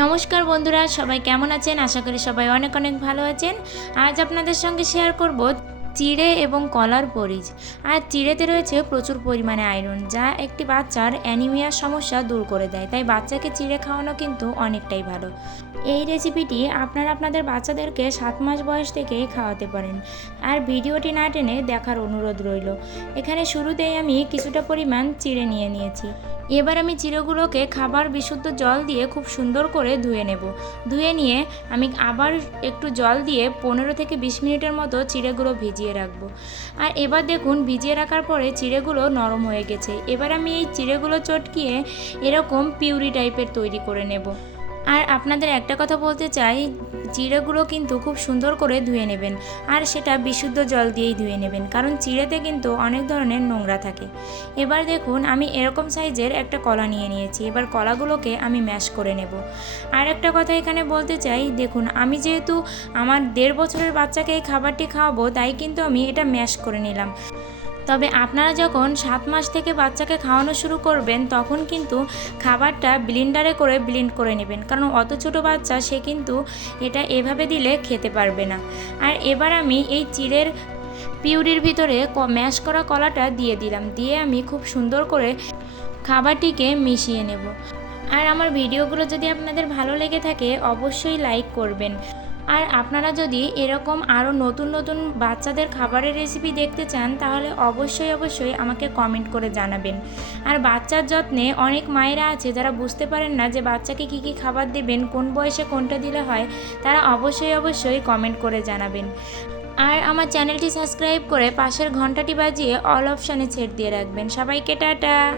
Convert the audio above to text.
নমস্কার বন্ধুরা, সবাই কেমন আছেন? আশা করি সবাই অনেক অনেক ভালো আছেন। আজ আপনাদের সঙ্গে শেয়ার করব চিড়ে এবং কলার পরিজ আর চিড়েতে রয়েছে প্রচুর পরিমাণে আয়রন, যা একটি বাচ্চার অ্যানিমিয়ার সমস্যা দূর করে দেয়। তাই বাচ্চাকে চিড়ে খাওয়ানো কিন্তু অনেকটাই ভালো। এই রেসিপিটি আপনারা আপনাদের বাচ্চাদেরকে সাত মাস বয়স থেকেই খাওয়াতে পারেন। আর ভিডিওটি না টেনে দেখার অনুরোধ রইল। এখানে শুরুতেই আমি কিছুটা পরিমাণ চিড়ে নিয়ে নিয়েছি। এবার আমি চিড়েগুলোকে খাবার বিশুদ্ধ জল দিয়ে খুব সুন্দর করে ধুয়ে নেব। ধুয়ে নিয়ে আমি আবার একটু জল দিয়ে পনেরো থেকে বিশ মিনিটের মতো চিড়েগুলো ভিজিয়ে রাখব। আর এবার দেখুন, ভিজিয়ে রাখার পরে চিড়েগুলো নরম হয়ে গেছে। এবার আমি এই চিড়েগুলো চটকিয়ে এরকম পিউরি টাইপের তৈরি করে নেব। আর আপনাদের একটা কথা বলতে চাই চিড়েগুলো কিন্তু খুব সুন্দর করে ধুয়ে নেবেন আর সেটা বিশুদ্ধ জল দিয়েই ধুয়ে নেবেন, কারণ চিড়েতে কিন্তু অনেক ধরনের নোংরা থাকে। এবার দেখুন, আমি এরকম সাইজের একটা কলা নিয়ে নিয়েছি, এবার কলাগুলোকে আমি ম্যাশ করে নেব। আর একটা কথা এখানে বলতে চাই, দেখুন, আমি যেহেতু আমার দেড় বছরের বাচ্চাকে এই খাবারটি খাওয়াবো, তাই কিন্তু আমি এটা ম্যাশ করে নিলাম। তবে আপনারা যখন সাত মাস থেকে বাচ্চাকে খাওয়ানো শুরু করবেন, তখন কিন্তু খাবারটা ব্লিন্ডারে করে ব্লিন্ড করে নেবেন। কারণ অত ছোট বাচ্চা, সে কিন্তু এটা এভাবে দিলে খেতে পারবে না। আর এবার আমি এই চিড়ের পিউরির ভিতরে ম্যাশ করা কলাটা দিয়ে দিলাম। দিয়ে আমি খুব সুন্দর করে খাবারটিকে মিশিয়ে নেব। আর আমার ভিডিওগুলো যদি আপনাদের ভালো লেগে থাকে, অবশ্যই লাইক করবেন। আর আপনারা যদি এরকম আরও নতুন নতুন বাচ্চাদের খাবারের রেসিপি দেখতে চান, তাহলে অবশ্যই অবশ্যই আমাকে কমেন্ট করে জানাবেন। আর বাচ্চার যত্নে অনেক মায়েরা আছে, যারা বুঝতে পারেন না যে বাচ্চাকে কী কী খাবার দেবেন, কোন বয়সে কোনটা দিলে হয়, তারা অবশ্যই অবশ্যই কমেন্ট করে জানাবেন। আর আমার চ্যানেলটি সাবস্ক্রাইব করে পাশের ঘন্টাটি বাজিয়ে অল অপশানে ছেড় দিয়ে রাখবেন। সবাইকে টাটা!